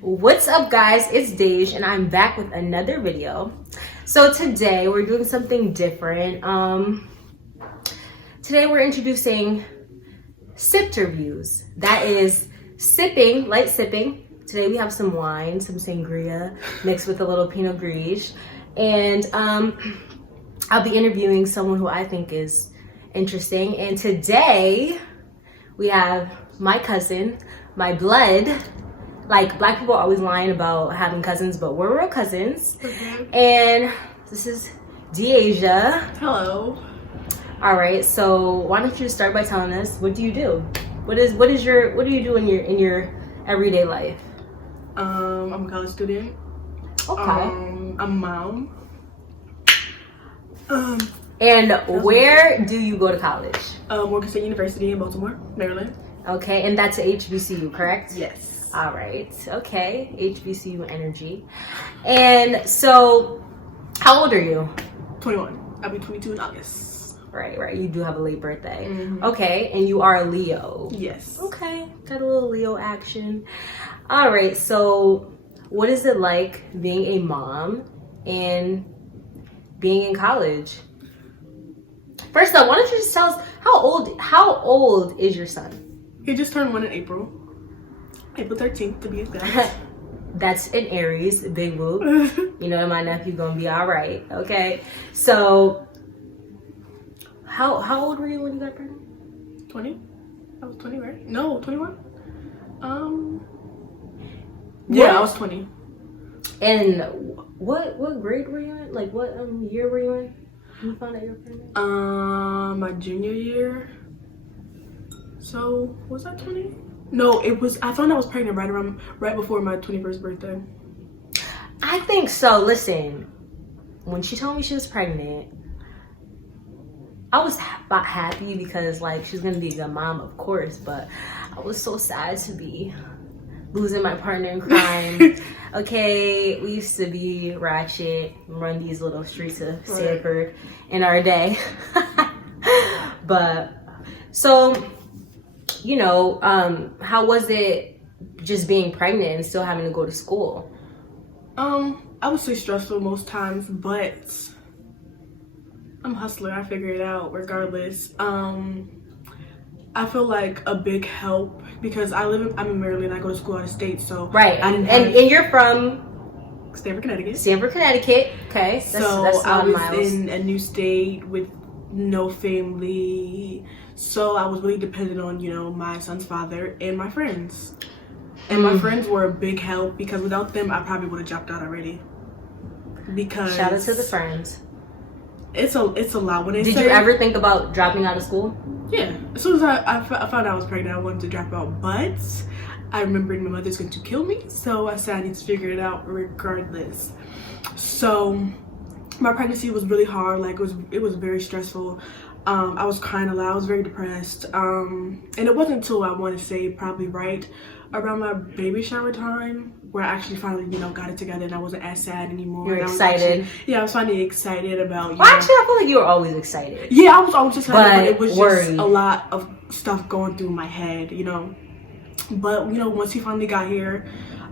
What's up, guys? It's Dej and I'm back with another video. So today we're doing something different. Today we're introducing Sipterviews. That is sipping, light sipping. Today we have some wine, some sangria mixed with a little Pinot Gris. And I'll be interviewing someone who I think is interesting. And today we have my cousin, my blood. Like, black people are always lying about having cousins, but we're real cousins. Mm-hmm. And this is Deasia. Hello. All right, so why don't you start by telling us, what do you do? What do you do in your everyday life? I'm a college student. Okay. I'm a mom. And where do you go to college? Morgan State University in Baltimore, Maryland. Okay, and that's HBCU, correct? Yes. All right, okay, HBCU energy. And so, how old are you? 21. I'll be 22 in August. Right, you do have a late birthday. Mm-hmm. Okay, and you are a Leo. Yes. Okay, got a little Leo action. All right, so what is it like being a mom and being in college? First up, why don't you just tell us how old is your son? He just turned 1 in April 13th to be exact. That's an Aries, big whoop. You know, my nephew gonna be all right. Okay, so how old were you when you got pregnant? 20. I was 20, right? No, 21. Yeah, I was 20. And what grade were you in? Like, what year were you in when you found out you were pregnant? My junior year. So was that 20? No, it was. I found out I was pregnant right before my 21st birthday. I think so. Listen, when she told me she was pregnant, I was about happy because, like, she's gonna be a good mom, of course. But I was so sad to be losing my partner in crime. Okay, we used to be ratchet, run these little streets of Sanford in our day. But so, you know, how was it just being pregnant and still having to go to school? I would say stressful most times, but I'm a hustler. I figure it out regardless. I feel like a big help because I'm in Maryland. I go to school out of state, so right. And you're from Stamford, Connecticut. Stamford, Connecticut. Okay, that's I was miles. in a new state with no family, so I was really dependent on, you know, my son's father and my friends. And my friends were a big help because without them, I probably would have dropped out already. Because shout out to the friends. It's a lot. When they Did you ever think about dropping out of school? Yeah. As soon as I found out I was pregnant, I wanted to drop out, but I remembered my mother's going to kill me, so I said I need to figure it out regardless. So my pregnancy was really hard. Like, it was very stressful. I was crying a lot. I was very depressed. And it wasn't until I want to say probably right around my baby shower time where I actually finally, you know, got it together and I wasn't as sad anymore. You're excited. I was finally excited about, Well, actually, I feel like you were always excited. Yeah, I was always excited, but it was worried. just a lot of stuff going through my head, you know. But, you know, once he finally got here,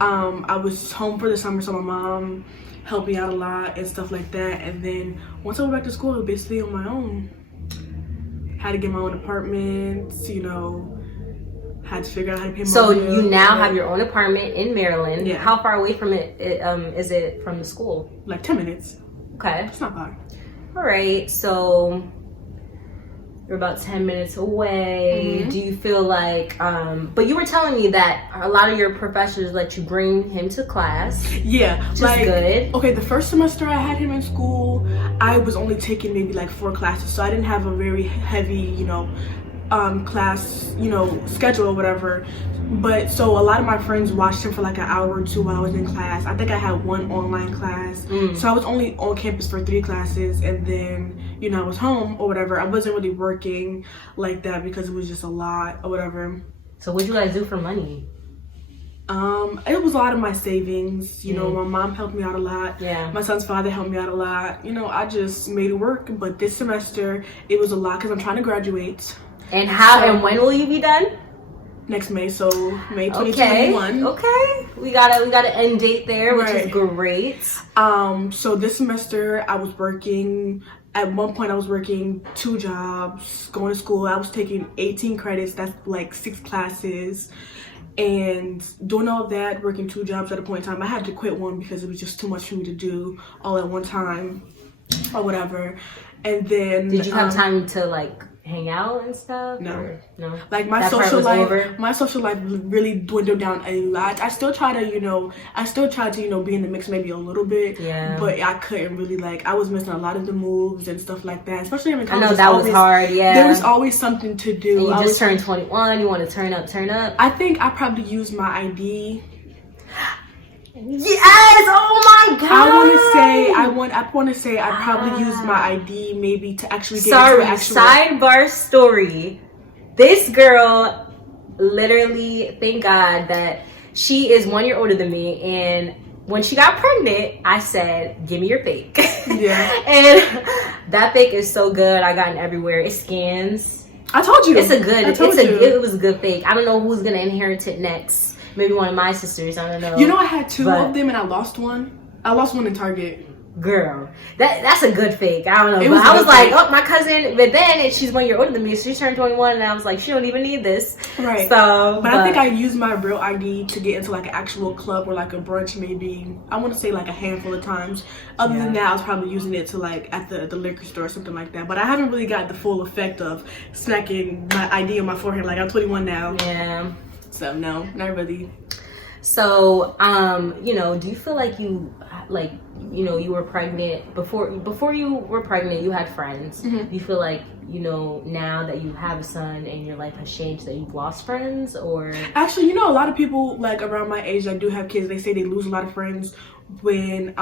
I was home for the summer, so my mom helped me out a lot and stuff like that. And then once I went back to school, I was basically on my own. Had to get my own apartment, you know, had to figure out how to pay my So bills. you now have your own apartment in Maryland. Yeah. How far away from it is it from the school? Like 10 minutes. Okay. It's not far. All right. So you're about 10 minutes away. Mm-hmm. Do you feel like, but you were telling me that a lot of your professors let you bring him to class. Yeah. Which like, is good. Okay, the first semester I had him in school, I was only taking maybe like 4 classes. So I didn't have a very heavy, you know, class, you know, schedule or whatever. But so a lot of my friends watched him for like an hour or 2 while I was in class. I think I had 1 online class. So I was only on campus for 3 classes, and then, you know, I was home or whatever. I wasn't really working like that because it was just a lot or whatever. So what you guys do for money? It was a lot of my savings. You know, my mom helped me out a lot. Yeah. My son's father helped me out a lot. You know, I just made it work. But this semester, it was a lot because I'm trying to graduate. And how and when will you be done? next May, so May 2021. Okay. We got an end date there, which Right. is great. So this semester I was working. At one point I was working 2 jobs, going to school. I was taking 18 credits. That's like 6 classes. And doing all that, working 2 jobs at a point in time, I had to quit one because it was just too much for me to do all at one time or whatever. And then Did you have time to like hang out and stuff? No. Or no. like my That part social was life over? my social life really dwindled down a lot. I still try to be in the mix maybe a little bit, Yeah. but I couldn't really, like, I was missing a lot of the moves and stuff like that, especially in I college. know that was hard, yeah. There was always something to do. And you I just turned 21, you want to turn up. I think I probably used my ID. Yes! Oh my god! I want to say I probably used my ID maybe to actually get Sorry, into actual. sidebar story. This girl, literally, thank God that she is 1 year older than me, and when she got pregnant, I said, give me your fake. Yeah. And that fake is so good. I got it everywhere. It scans. I told you. It's a good, I told you. it was a good fake. I don't know who's gonna inherit it next. Maybe one of my sisters, I don't know. You know, I had 2 But- of them and I lost one. I lost one in Target. Girl, that's a good fake. I don't know. It But was I was good like, fake. oh, my cousin, but then she's 1 year older than me, so she turned 21, and I was like, she don't even need this. Right. So, But I think I used my real ID to get into like an actual club or like a brunch maybe. I want to say like a handful of times. Other than that, I was probably using it to like at the liquor store or something like that. But I haven't really got the full effect of smacking my ID on my forehead. Like, I'm 21 now. Yeah. So no, not really. So, you know, do you feel like you were pregnant before you were pregnant, you had friends. Mm-hmm. Do you feel like, you know, now that you have a son and your life has changed, that you've lost friends? Or Actually, you know, a lot of people like around my age that do have kids, they say they lose a lot of friends when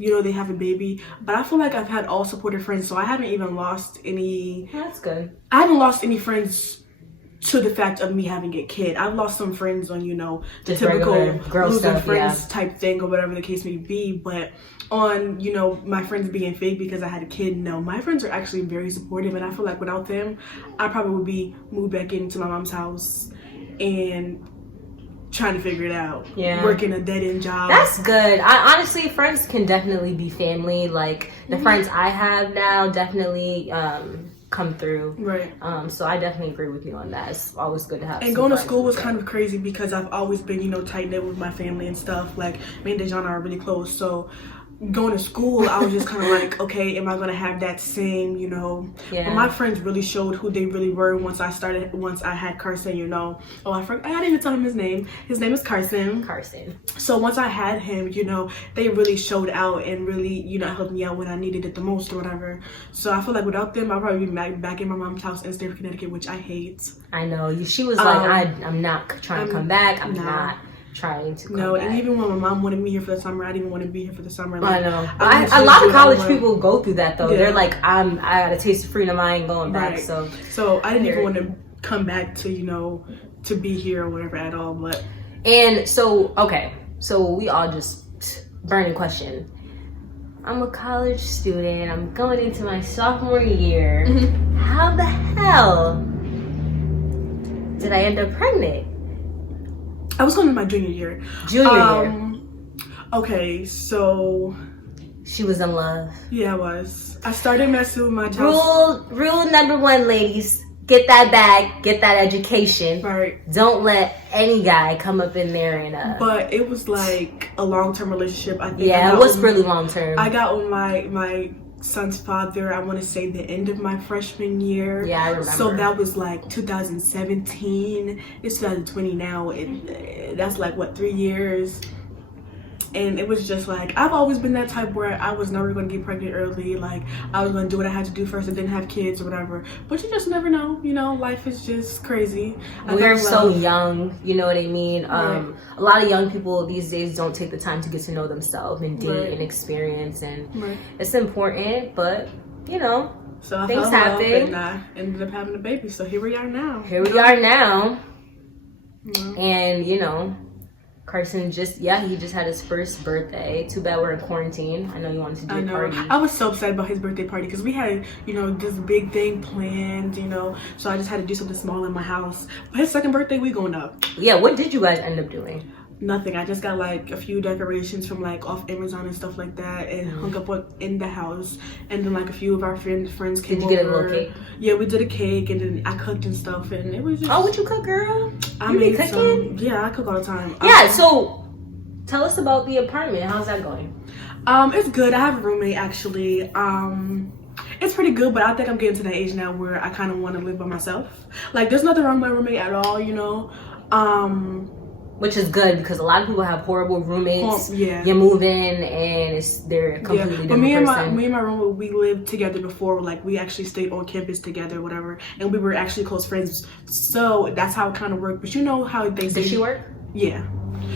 you know, they have a baby. But I feel like I've had all supportive friends, so I haven't even lost any. that's good. I haven't lost any friends to the fact of me having a kid. I've lost some friends on, you know, the Just typical regular girl losing stuff, friends type thing or whatever the case may be. But on, you know, my friends being fake because I had a kid, no, my friends are actually very supportive, and I feel like without them, I probably would be moved back into my mom's house and trying to figure it out. Yeah. Working a dead-end job. That's good. I honestly, friends can definitely be family. Like the friends I have now definitely come through. Right. So I definitely agree with you on that. It's always good to have. And some going to friends school was like kind that. of crazy because I've always been, you know, tight-knit with my family and stuff. Like, me and Dejana are really close. So going to school, I was just kind of like, okay, am I going to have that same, you know? Yeah. But my friends really showed who they really were once I had Carson, you know. Oh, I didn't even tell him his name. His name is Carson. So once I had him, you know, they really showed out and really, you know, helped me out when I needed it the most or whatever. So I feel like without them, I'd probably be back in my mom's house in State of Connecticut, which I hate. I know. She was like, I'm not trying to come back. I'm not trying to come back. And even when my mom wanted me here for the summer, I didn't even want to be here for the summer. Like, I know. I A lot of college people people go through that though. Yeah. They're like, I got a taste of freedom. I ain't going back. Right. So I didn't even want to come back to, you know, to be here or whatever at all. But so we all just burning question. I'm a college student. I'm going into my sophomore year. Mm-hmm. How the hell did I end up pregnant? I was going to my junior year. Okay, so She was in love. yeah, I was. I started messing with my child. Rule number 1, ladies. Get that bag. Get that education. Right. Don't let any guy come up in there and But it was like a long-term relationship. I think. yeah, it was really long term. I got with my son's father, I want to say the end of my freshman year. Yeah, I remember. So that was like 2017. It's 2020 now. That's like what, 3 years. And it was just like, I've always been that type where I was never going to get pregnant early. Like, I was going to do what I had to do first and then have kids or whatever. But you just never know. You know, life is just crazy. We're so young, you know what I mean? Right. A lot of young people these days don't take the time to get to know themselves and date Right. and experience. And Right. it's important, but, you know, So I things fell in love happen. and I ended up having a baby. So here we are now. Here we are now. Yeah. And, you know, Carson he just had his first birthday. Too bad we're in quarantine. I know you wanted to do a party. I was so upset about his birthday party because we had, this big thing planned, so I just had to do something small in my house. But his second birthday, we going up. Yeah, what did you guys end up doing? Nothing. I just got like a few decorations from like off Amazon and stuff like that, and hung up in the house. And then like a few of our friends came over. Did you get a little cake? Yeah, we did a cake, and then I cooked and stuff, and it was just. Oh, what you cook, girl? I made cooking. Yeah, I cook all the time. Yeah. So, tell us about the apartment. How's that going? It's good. I have a roommate actually. It's pretty good, but I think I'm getting to that age now where I kind of want to live by myself. Like, there's nothing wrong with my roommate at all, Which is good because a lot of people have horrible roommates. Yeah. You move in and they're a completely different person. Me and my roommate, we lived together before. Like, we actually stayed on campus together, whatever, and we were actually close friends. So that's how it kind of worked. But you know how they say. Did she work? Yeah.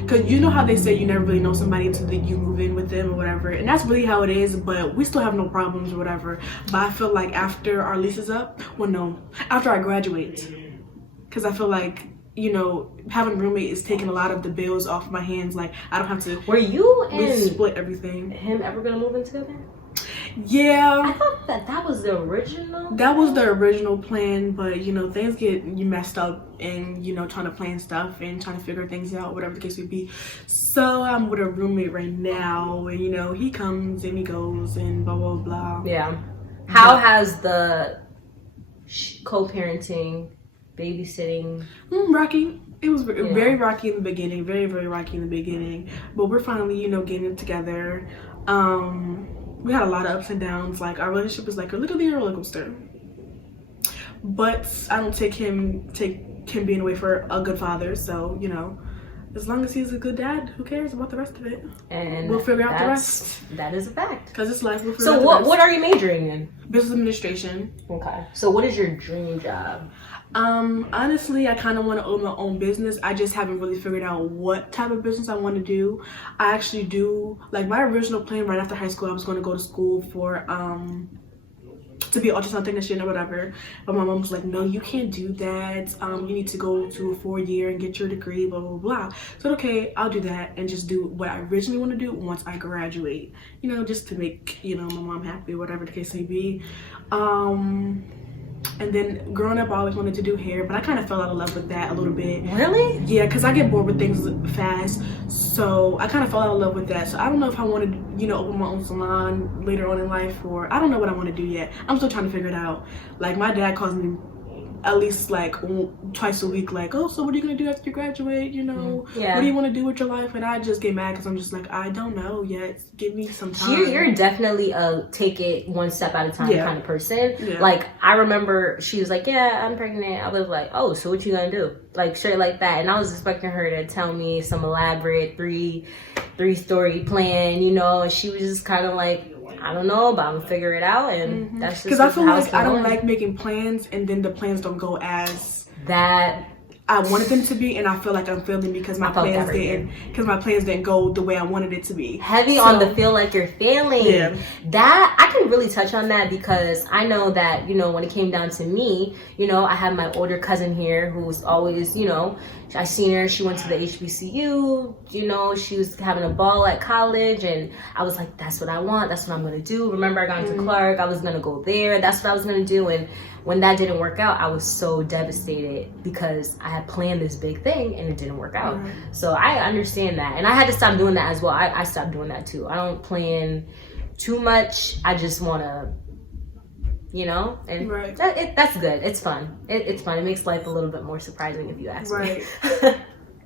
Because you know how they say you never really know somebody until you move in with them or whatever. And that's really how it is, but we still have no problems or whatever. But I feel like after our lease is up, after I graduate. Because I feel like, having a roommate is taking a lot of the bills off my hands. Like, I don't have to. Were you and split everything. Him ever going to move in together? Yeah. I thought that was the original. That was the original plan, but things get messed up and trying to plan stuff and trying to figure things out, whatever the case may be. So I'm with a roommate right now, and he comes and he goes and blah blah blah. Yeah. How has the co-parenting, babysitting? Rocky. It was very rocky in the beginning, very very rocky in the beginning, but we're finally getting it together. We had a lot of ups and downs. Like, our relationship is like a little roller coaster. But I don't take him being away for a good father. So, as long as he's a good dad, who cares about the rest of it? And we'll figure out the rest. That is a fact. Because it's life. So what are you majoring in? Business administration. Okay. So what is your dream job? Honestly, I kind of want to own my own business. I just haven't really figured out what type of business I want to do. I actually do, like, my original plan right after high school, I was going to go to school for, to be an ultrasound technician or whatever. But my mom was like, no, you can't do that. You need to go to a 4-year and get your degree, blah, blah, blah. So, okay, I'll do that and just do what I originally want to do once I graduate. Just to make, my mom happy, whatever the case may be. And then growing up, I always wanted to do hair, but I kind of fell out of love with that a little bit. Really? Yeah, because I get bored with things fast. So I kind of fell out of love with that. So I don't know if I want to, open my own salon later on in life, or I don't know what I want to do yet. I'm still trying to figure it out. Like, my dad calls me at least like twice a week, like, oh, so what are you gonna do after you graduate? Yeah. What do you want to do with your life? And I just get mad because I'm just like, I don't know yet. Give me some time. You're definitely a take it one step at a time kind of person. Yeah. Like, I remember she was like, yeah, I'm pregnant. I was like, oh, so what you gonna do? Like, straight like that. And I was expecting her to tell me some elaborate three-story plan, and she was just kind of like, I don't know, but I'm gonna figure it out, and that's just because I feel like I don't like making plans and then the plans don't go as that I wanted them to be, and I feel like I'm failing because my plans didn't go the way I wanted it to be. Heavy on the feel like you're failing. Yeah. That I can really touch on that because I know that when it came down to me, I had my older cousin here who was always I seen her. She went to the HBCU. She was having a ball at college, and I was like, that's what I want. That's what I'm gonna do. Remember, I got into Clark. I was gonna go there. That's what I was gonna do. And when that didn't work out, I was so devastated because I had planned this big thing and it didn't work out. So I understand that, and I had to stop doing that as well. I stopped doing that too. I don't plan too much. I just wanna. And that's good. It's fun. It's fun. It makes life a little bit more surprising if you ask me.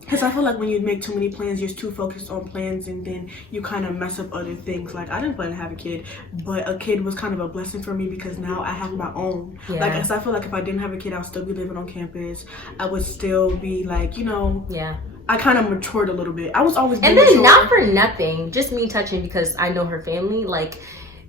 Because I feel like when you make too many plans, you're too focused on plans, and then you kind of mess up other things. Like, I didn't plan to have a kid, but a kid was kind of a blessing for me because now I have my own. Yeah. Like, I feel like if I didn't have a kid, I'll still be living on campus. I would still be like, Yeah. I kind of matured a little bit. I was always and then mature. Not for nothing, just me touching because I know her family. Like,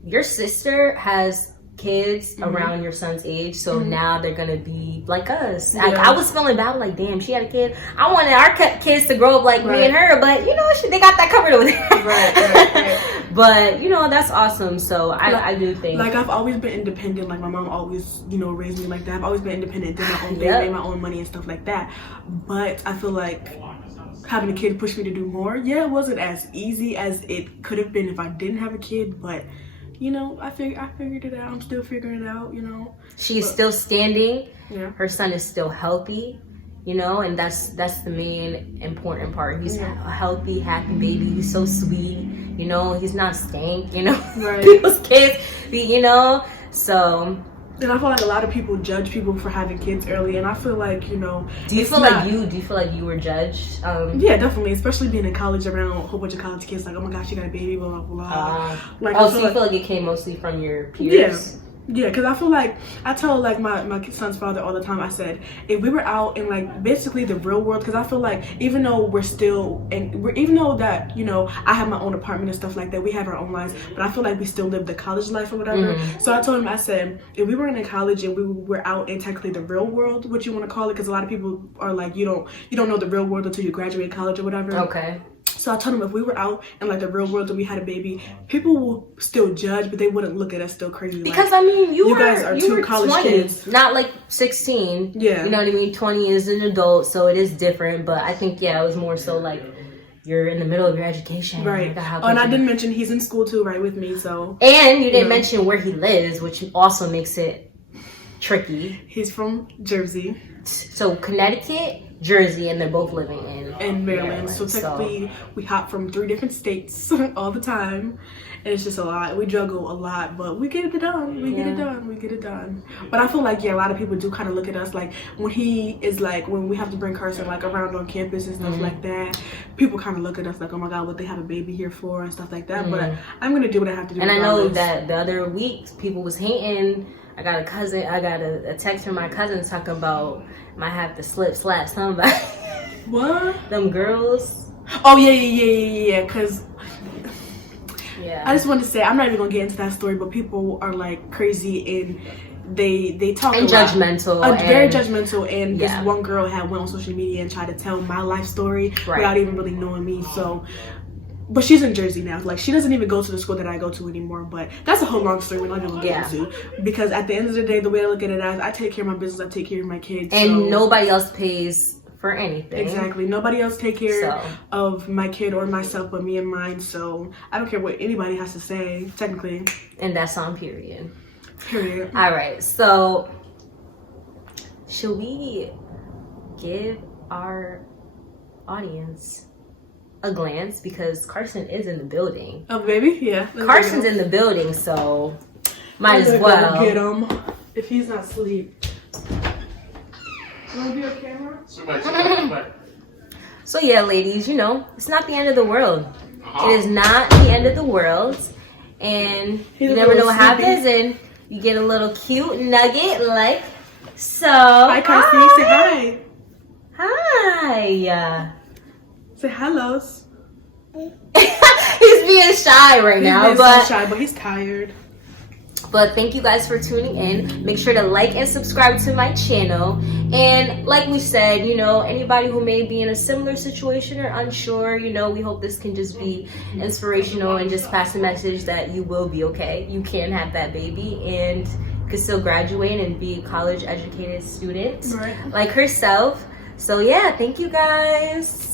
your sister has kids around your son's age, so now they're gonna be like us. Like, I was feeling bad, like, damn, she had a kid. I wanted our kids to grow up like me and her, but they got that covered over there. Right. But that's awesome. So I do think, like, I've always been independent. Like, my mom always raised me like that. I've always been independent, did my own thing, made my own money and stuff like that. But I feel like having a kid pushed me to do more. Yeah, it wasn't as easy as it could have been if I didn't have a kid, but you know, I figured it out. I'm still figuring it out, you know. She's still standing. Yeah. Her son is still healthy, you know, and that's the main important part. He's a healthy, happy baby. He's so sweet, you know. He's not stank, you know. Right. People's kids, you know. So. And I feel like a lot of people judge people for having kids early, and I feel like, you know. Do you feel like you were judged? Yeah, definitely. Especially being in college around a whole bunch of college kids, like, oh my gosh, you got a baby, blah blah blah. So you feel like it came mostly from your peers? Yeah, because I feel like I tell like my son's father all the time. I said, if we were out in like basically the real world, because I feel like even though even though that, you know, I have my own apartment and stuff like that, we have our own lives, but I feel like we still live the college life or whatever. So I told him, I said, if we were in college and we were out in technically the real world, what you want to call it, because a lot of people are like, you don't know the real world until you graduate college or whatever. Okay. So I told him if we were out in like the real world and we had a baby, people will still judge, but they wouldn't look at us still crazy. Because like, I mean, you guys are two college 20, kids, not like 16. Yeah, you know what I mean. 20 is an adult, so it is different. But I think it was more so like you're in the middle of your education, right? Oh, and I didn't mention he's in school too, right, with me. So and you didn't mention where he lives, which also makes it tricky. He's from Jersey. So Connecticut, Jersey, and they're both living in Maryland. So technically, we hop from 3 different states all the time, and it's just a lot. We juggle a lot, but we get it done. We get it done. But I feel like a lot of people do kind of look at us like when we have to bring Carson like around on campus and stuff like that. People kind of look at us like, oh my god, what they have a baby here for and stuff like that. But I'm gonna do what I have to do. And regardless. I know that the other week people was hating. I got a text from my cousin talking about might have to slap somebody. What? Them girls. Oh yeah. Cause I just want to say, I'm not even gonna get into that story, but people are like crazy and they talk and judgmental, very judgmental. And this one girl went on social media and tried to tell my life story without even really knowing me. So. But she's in Jersey now. Like, she doesn't even go to the school that I go to anymore. But that's a whole long story we're not going to get into. Because at the end of the day, the way I look at it is I take care of my business, I take care of my kids. And nobody else pays for anything. Exactly. Nobody else take care of my kid or myself but me and mine. So I don't care what anybody has to say, technically. And that's on period. Period. All right. So should we give our audience a glance, because Carson is in the building. Oh, baby? Yeah. Carson's in the building, so might as well. Get him if he's not asleep. You want to be on camera? So yeah, ladies, you know, it's not the end of the world. It is not the end of the world. And you never know what happens, and you get a little cute nugget like so. Hi, Carson. Say hi. Hi. Say hello. He's being shy right now, but he's tired. But thank you guys for tuning in. Make sure to like and subscribe to my channel. And like we said, you know, anybody who may be in a similar situation or unsure, you know, we hope this can just be inspirational and just pass a message that you will be okay. You can have that baby and you can still graduate and be a college educated student like herself. So yeah, thank you guys.